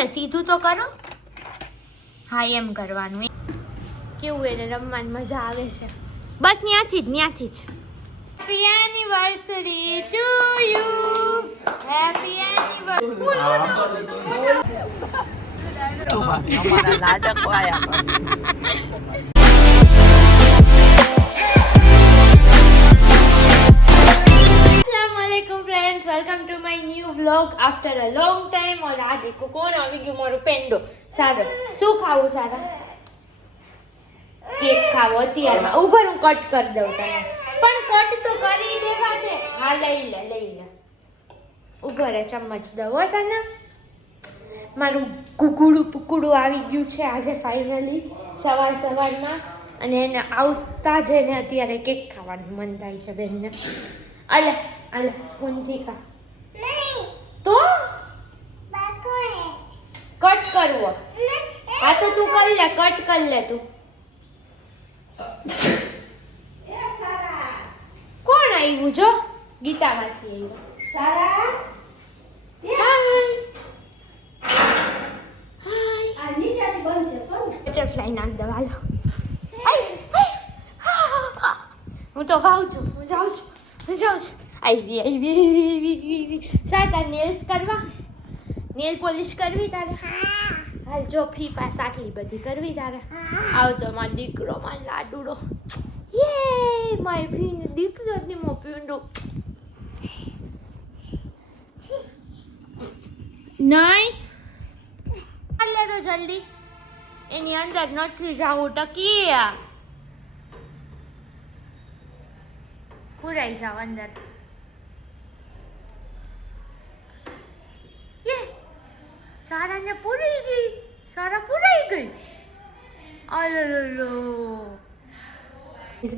છે સીધું તો કરો. હા એમ કરવાનું. કેવું એને રમવાની મજા આવે છે. બસ ત્યાંથી જ happy anniversary to you. Happy anniversary. Welcome to my new vlog after a long time. ઓર આ દેખો કોણ આવી ગયું, મારું પેન્ડો. સારા શું ખાવું? સારા કેક ખાવો અત્યારમાં. ઉભર હું કટ કરી દઉં તને, પણ કટ તો કરી દેવા દે. હા લઈ લે. ઉભર ચમચ દઉં હો તને. મારું કુકુડું પુકુડું આવી ગયું છે આજે ફાઇનલી સવારમાં, અને એને આવતા જ એને અત્યારે કેક ખાવાનું મન થાય છે બેનને. અલે સ્પૂનથી ખા. તો કટ કરવો. હા તો તું કર લે, કટ કર લે તું. કોણ આવ્યું? જો ગીતા માસી આવ્યા. બટરફ્લાય નાખ દો. હાલો હું તો ખાઉં છું. હું જાઉં છું. આવી તાર નેલ્સ કરવા, નેલ પોલિશ કરવી તારે? હાલ જો ફી પાસ આટલી બધી કરવી તારે. આવતો મારો દીકરો, મારો લાડુડો. યે મારી ફી દીકરાની મો પીંડો. નહીં લે તો જલ્દી. એની અંદર નથી જાવું. ટકી પુરાઈ જાવ અંદર. સારાને પૂરી ગઈ. સારા પૂરાઈ ગઈ.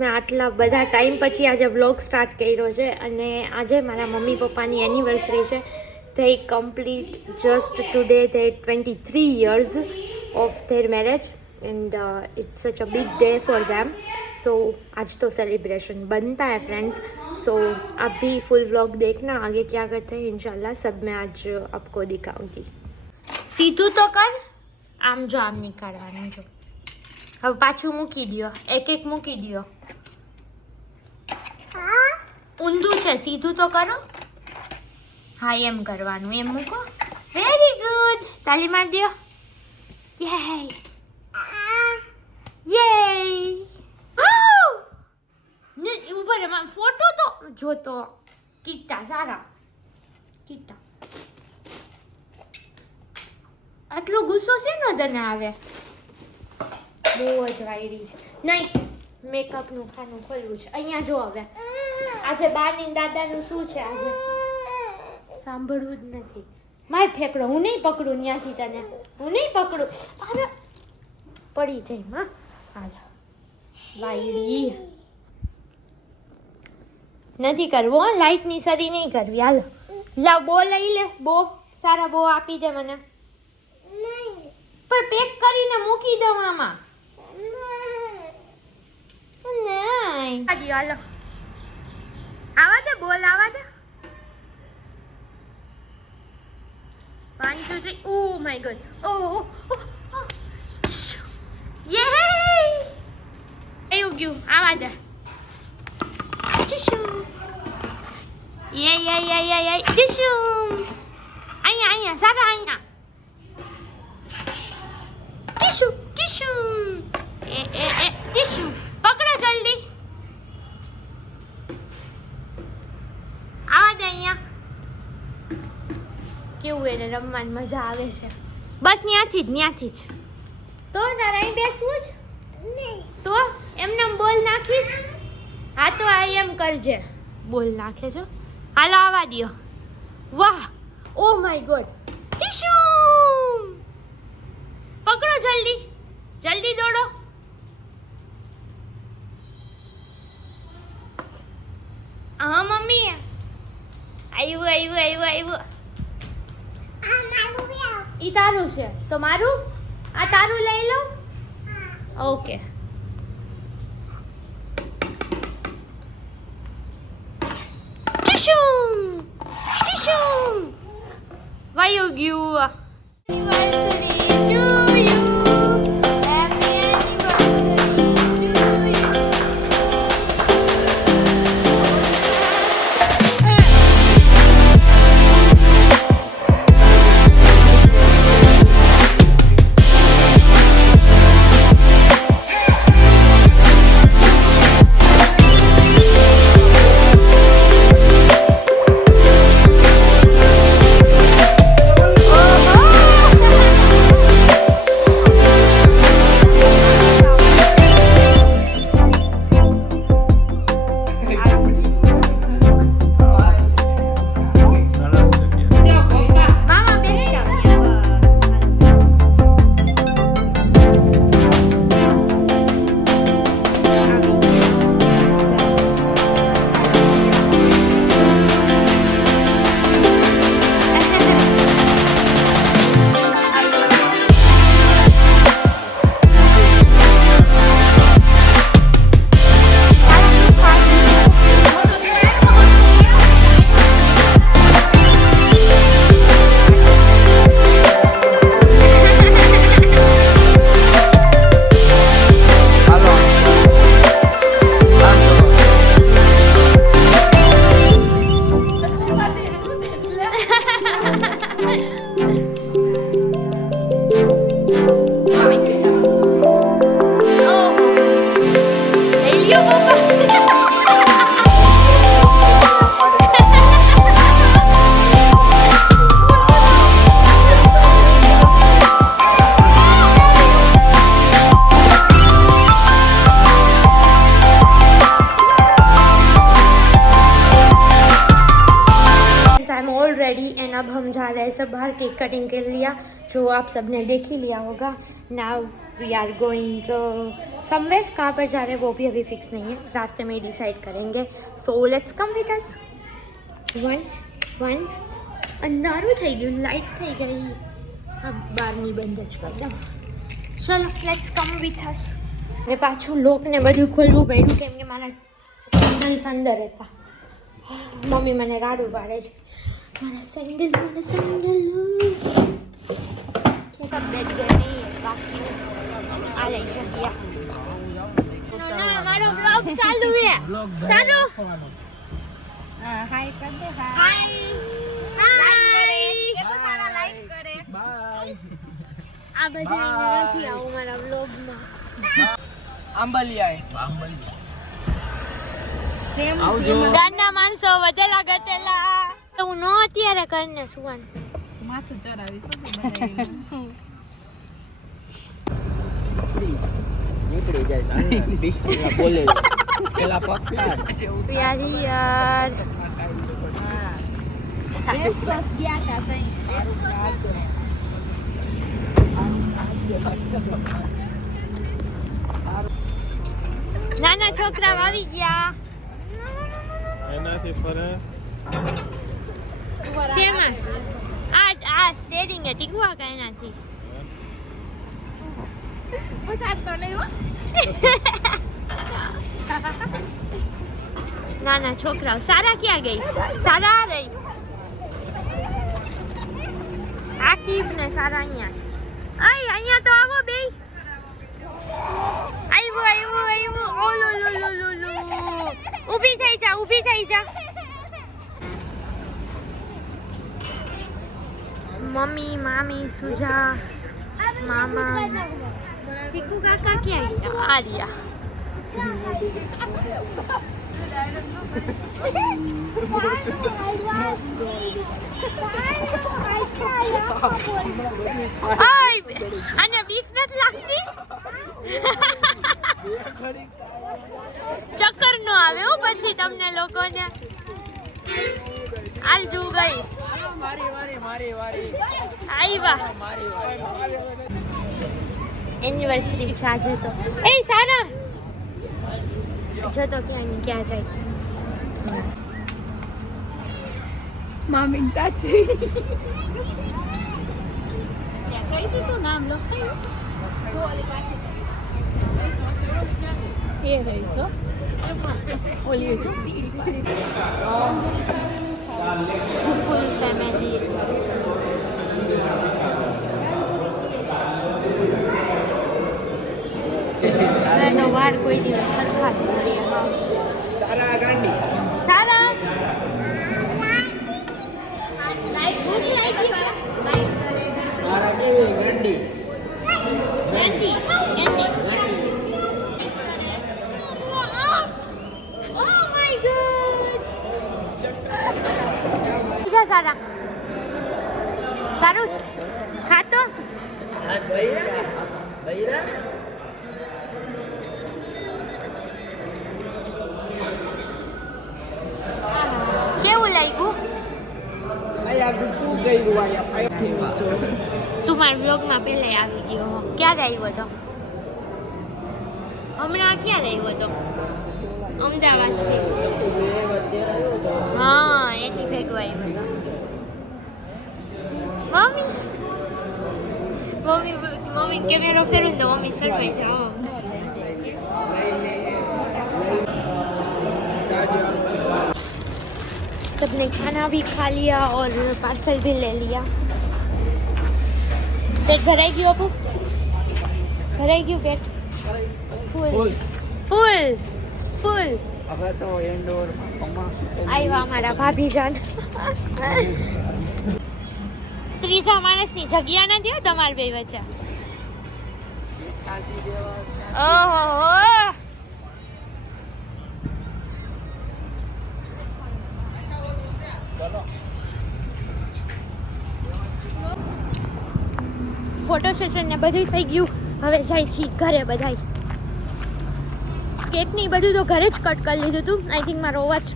મેં આટલા બધા ટાઈમ પછી આજે વ્લોગ સ્ટાર્ટ કર્યો છે, અને આજે મારા મમ્મી પપ્પાની એનિવર્સરી છે. they complete just today their 23 years of their marriage, and it's such a big day for them. So आज तो सेलिब्रेशन बनता है फ्रेंड्स. सो आप भी फुल व्लॉग देखना, आगे क्या करते हैं इंशाल्लाह सब मैं आज आपको दिखाऊंगी. સીધું તો કર. આમ જો આમ નીકાળવાનું. જો હવે પાછું મૂકી દો. એક મૂકી દો. ઊંધું છે, સીધું તો કરો. હા એમ કરવાનું. એમ મૂકો. Very good. તાલી માર દો. યે ઉપર ફોટો તો જોતો. કીટા સારા કીટા. આટલો ગુસ્સો છે ને તને આવે? બહુ જ વાયડી છે. નહીં, મેકઅપનું ખાનું ખોલવું છે. અહીંયા જો હવે આજે બાની દાદાનું શું છે આજે સાંભળવું જ નથી. માર ઠેકડો. હું નહીં પકડું ત્યાંથી તને. હું નહીં પકડું. અરે પડી જાય માં. હાલો વાયડી નથી કરવું. લાઇટની સરી નહીં કરવી. હાલો લાવ બો લઈ લે. બો સારા બો આપી દે મને. પણ પેક કરીને મૂકી દઉં આમાં. નહીં હાલો આવા દે. બોલ આવા દે. 1 2 3. Oh my God. ઓ યે એવું ગયું. આવા દે. ટીશુ યે ટીશુ. અહીંયા સારા અહીંયા. ટીશુ ટીશુ પકડો જલ્દી. આવા દે અહીંયા. કેવું એને રમવાની મજા આવે છે. બસ ત્યાંથી જ. તો તારે અહીં બેસવું જ તો એમને બોલ નાખીશ. હા તો આ એમ કરજે. બોલ નાખે છો. હાલો આવા દો. વાહ ઓ માય ગોડ. ટીશુ પકડો જલ્દી દોડો. હા મમ્મી આવ્યું. ઈ તારું છે તો મારું. આ તારું લઈ લો. ઓકે ટીશુ વયું ગયું. अब हम जा रहे हैं सब बाहर केक कटिंग के लिए, जो आप सबने देख ही लिया होगा. Now we are going somewhere. कहाँ पर जा रहे हैं वो भी अभी फिक्स नहीं है, रास्ते में ही डिसाइड करेंगे. So let's come with us. वन अंधाરું થઈ ગયું, લાઇટ થઈ ગઈ. अब બારની બંધ જ કરી દો. ચલો લેટ્સ કમ વિથ અસ. હવે પાછું લોકને બધું ખોલવું પડ્યું કેમ કે મારા સેન્ડલ્સ અંદર હતા. મમ્મી મને રાડું પાડે છે. મારા સેન્ડલ કે અપડેટ ગઈ બાકી આ લઈ જગ્યા. ના મારો બ્લોગ ચાલુ છે. સાનો હાય કર દે. હાય લાઈક કરે કે તો સારા લાઈક કરે. બાય. આ બધા નથી આવું મારા બ્લોગમાં. આંબલી આય સેમ ગાના માણસો વધેલા ગટેલા. હું નો અત્યારે કરીને સુવાન માથું ચડાવી શું બનાવી નીકળી જાય સાને બિસ્મિલ્લાહ બોલે પેલા પક્કા યારી યાર બેસ બસ ગયા તા તઈ નાના છોકરા આવી ગયા. એનાથી ફરે શેમાં આ સ્ટેરિંગ એ ટીકવા કા એનાથી પચાસ તો નહીં હો. નાના છોકરાઓ. સારા ક્યાં ગઈ? સારા આ રહી. આકીબ ને સારા અહીંયા છે. અહીંયા તો આવો બે. આવ્યો. ઓલો ઊભી થઈ જા. મમ્મી મામી સુજા મામા ટીકુ કાકા ક્યાં ગયા? આર્યા આને બીક નથી લાગતી? ચક્કર નો આવે હો પછી તમને લોકોને. આરજુ ગઈ. એનિવર્સરી છે આજે તો. એ સારા જો તો ક્યાં જાય. મામી તાચી ક્યાં કઈ દીધું નામ લખાયું એ રહી છો ઓલી છો ફૂલ ફેમિલી. હવે તો વાર કોઈ દિવસ સરખા જ કરીએ. હા. સારા ગાંડી. સારા લાઈક ભૂખ લાગી છે. સારા કેવી ગાંડી. Candy candy. Oh my God. જા સારા સારું ખાતો. હાથ બૈરા બૈરા. કેવું લાગ્યું? આયા ગુટુ ગયું આયા. તું મારા બ્લોગમાં પહેલે આવી ગયો હો. ક્યારે આવ્યો હતો? હમણાં ક્યારે આવ્યો હતો? અમદાવાદથી. હા એની ભેગો આવ્યો હતો. મમ્મી મમ્મી કેમેરો ફેરવું તો મમ્મી શરમાઈ જાઓ. सबने खाना भी खा लिया और पार्सल भी ले लिया. पेट भराई गયું अपू? ભરાઈ ગયું પેટ? ફૂલ ફૂલ ફૂલ. હવે તો એન્ડોર આવ્યા અમારા ભાભી જાન. ત્રીજા માણસની જગ્યા નથી હો તમારી બે વચ્ચે. ઓહો ફોટો સેશન ને બધું થઈ ગયું. હવે જાય છે ઘરે બધાય. કેક ની બધું તો ઘરે જ કટ કરી લીધું હતું. આઈ થિંક મારો અવાજ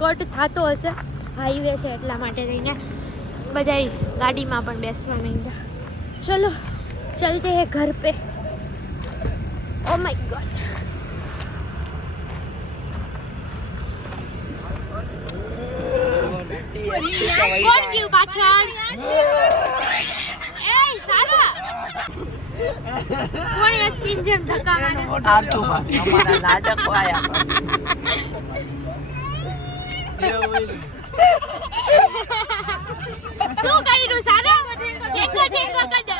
કટ થતો હશે. હાઈવે છે એટલા માટે રહીને બધાય ગાડીમાં પણ બેસવા માંડ્યા. ચલો ચલતે હે ઘર पे. Oh my God. કોણ ગયું પાછળ? એ સારા કોણ સ્કીન જેમ ધક્કા મારે? આર્થુમાં અમારા નાટક આયા. શું કર્યું સારા? ઠેંગો ઠેંગો કરી દે.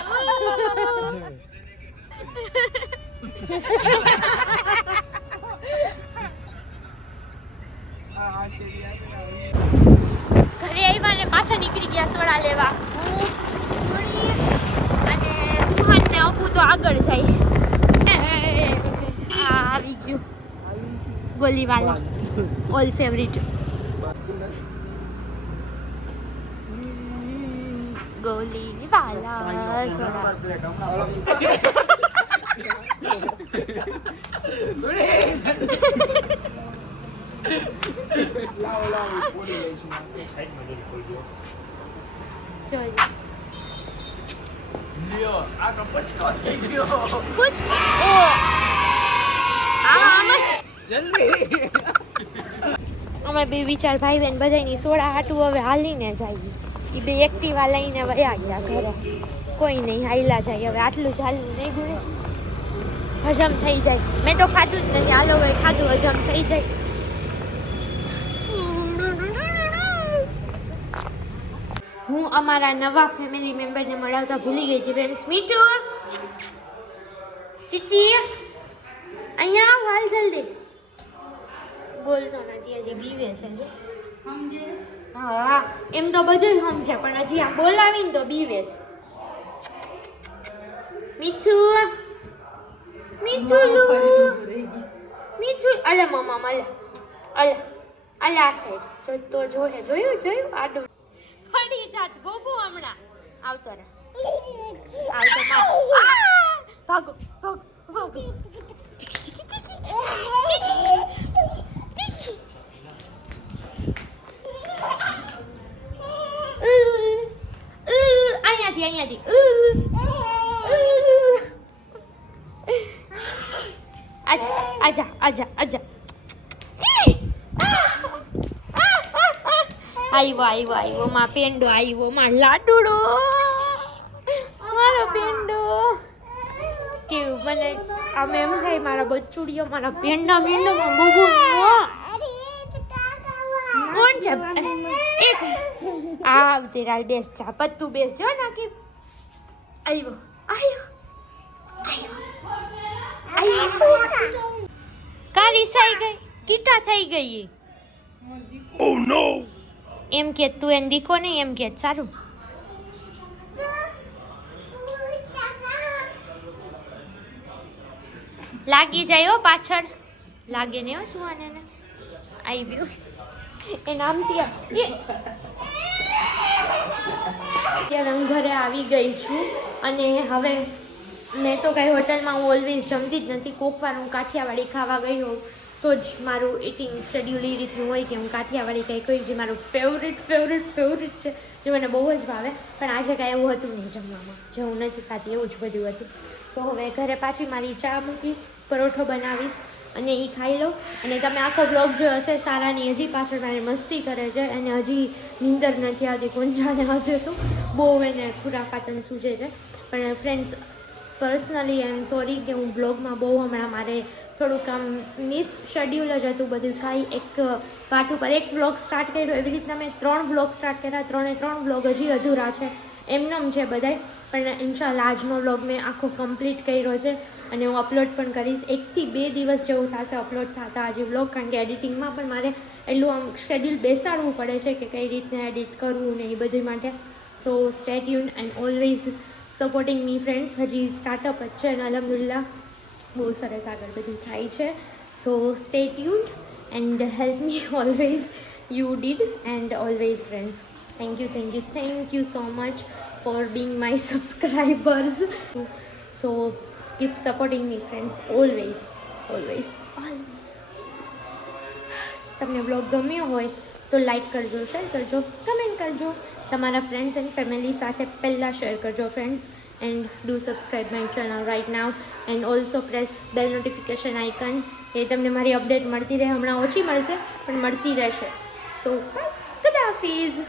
ઘરે આવ્યા ને પાછા નીકળી ગયા સોડા લેવા. હું ધૂણી અને સુહાન ને અપુ તો આગળ જાય. આ આવી ગયું ગોલીવાલા ઓલ ફેવરિટ. ગોલીવાલા સોડા. ખુશ. અમે બે વિચાર ભાઈ બહેન બધાની સોડા હાટું હવે હાલીને જઈએ. એ બે એક્ટિવા લઈને વયા ગયા ઘરે. કોઈ નહીં હાઈલા જાય. હવે આટલું જ હાલવું નહીં ગુણે હજમ થઈ જાય. મેં તો ખાધું જ નહીં. હાલો હવે ખાધું હજમ થઈ જાય. હું અમારા નવા ફેમિલી મેમ્બરને મળાવતા ભૂલી ગઈ હતી ફ્રેન્ડ્સ. મીઠુ ચીચી અહીંયા આવ હાલ જલ્દી. બોલતો નથી હજી બીવે છે જો. હા એમ તો બધું સમજે પણ હજી આ બોલાવીને તો બીવે છે. મીઠું મીઠું મીઠું. અલે મમ્મા અલે અલે અલે આ સાઈડ જો તો જોયું આડું ફરી જાત ગોગુ હમણાં આવતો રહે. આવતો ભાગો ભાગો ભાગો. અહીંયાથી આજા આજા આજા. આવ્યો માં પેંડો આવ્યો માં લાડુડો. મારો પેંડો કેવું મને આમ એમ થાય મારા બચ્ચુડીઓ મારા પેંડા પેંડામાં બબુ. કોણ છે? એક આવતી રાલ બેસ જા પત્તું બેસ જો નાખી. આવ્યો આવ્યો આવ્યો કા રીસાઈ ગઈ કીટા થઈ ગઈ ઓ નો એમ કે તું એને દીકો નહીં એમ કે સારું લાગી જાય હો પાછળ લાગે ને હો સુવાને ને આવ્યું એ નામથી અત્યારે હું ઘરે આવી ગઈ છું અને હવે મેં તો કાંઈ હોટલમાં હું ઓલવેઝ જમતી જ નથી કોક વાર હું કાઠિયાવાડી ખાવા ગઈ હોઉં તો જ મારું ઇટિંગ શેડ્યુલ એ રીતનું હોય કે હું કાઠિયાવાડી કંઈ કોઈ જે મારું ફેવરિટ છે જે મને બહુ જ ભાવે પણ આજે કાંઈ એવું હતું નહીં જમવામાં જે હું નથી ખાતી એવું જ બધું હતું તો હવે ઘરે પાછી મારી ચા મૂકીશ પરોઠો બનાવીશ અને એ ખાઈ લઉં અને તમે આખો બ્લોગ જો હશે સારાની હજી પાછળ મારે મસ્તી કરે છે અને હજી નીંદર નથી આવતી કોણ જાણે હજુ તો બહુ એને ખુરાફાતન સૂજે છે પણ friends personally I am sorry કે હું બ્લોગમાં બહુ હમણાં મારે થોડુંક આમ મિસ શેડ્યુલ જ હતું બધું કાંઈ એક પાર્ટ ઉપર એક બ્લોગ સ્ટાર્ટ કર્યો એવી રીતના મેં 3 બ્લોગ સ્ટાર્ટ કર્યા 3 બ્લોગ હજી અધૂરા છે એમનેમ છે બધાય પણ ઇન્શાલ્લાહ આજનો બ્લોગ મેં આખો કમ્પ્લીટ કર્યો છે અને હું અપલોડ પણ કરીશ 1 થી 2 દિવસ જેવું થશે અપલોડ થતા આજે બ્લોગ કારણ કે એડિટિંગમાં પણ મારે એટલું આમ શેડ્યુલ બેસાડવું પડે છે કે કઈ રીતના એડિટ કરવું ને એ બધું માટે સો stay tune and always supporting me friends હજી સ્ટાર્ટઅપ જ છે અને અલહમદુલિલ્લાહ બહુ સરસ આગળ બધું થાય છે સો stay tuned and help me always you did and always friends thank you so much for being my subscribers so keep supporting me friends always તમને બ્લોગ ગમ્યો હોય તો લાઈક કરજો શેર કરજો કમેન્ટ કરજો તમારા ફ્રેન્ડ્સ એન્ડ ફેમિલી સાથે પહેલાં શેર કરજો friends and do subscribe my channel right now and also press bell notification icon એ તમને મારી અપડેટ મળતી રહે હમણાં ઓછી મળશે પણ મળતી રહેશે સો ગુડ હાફિઝ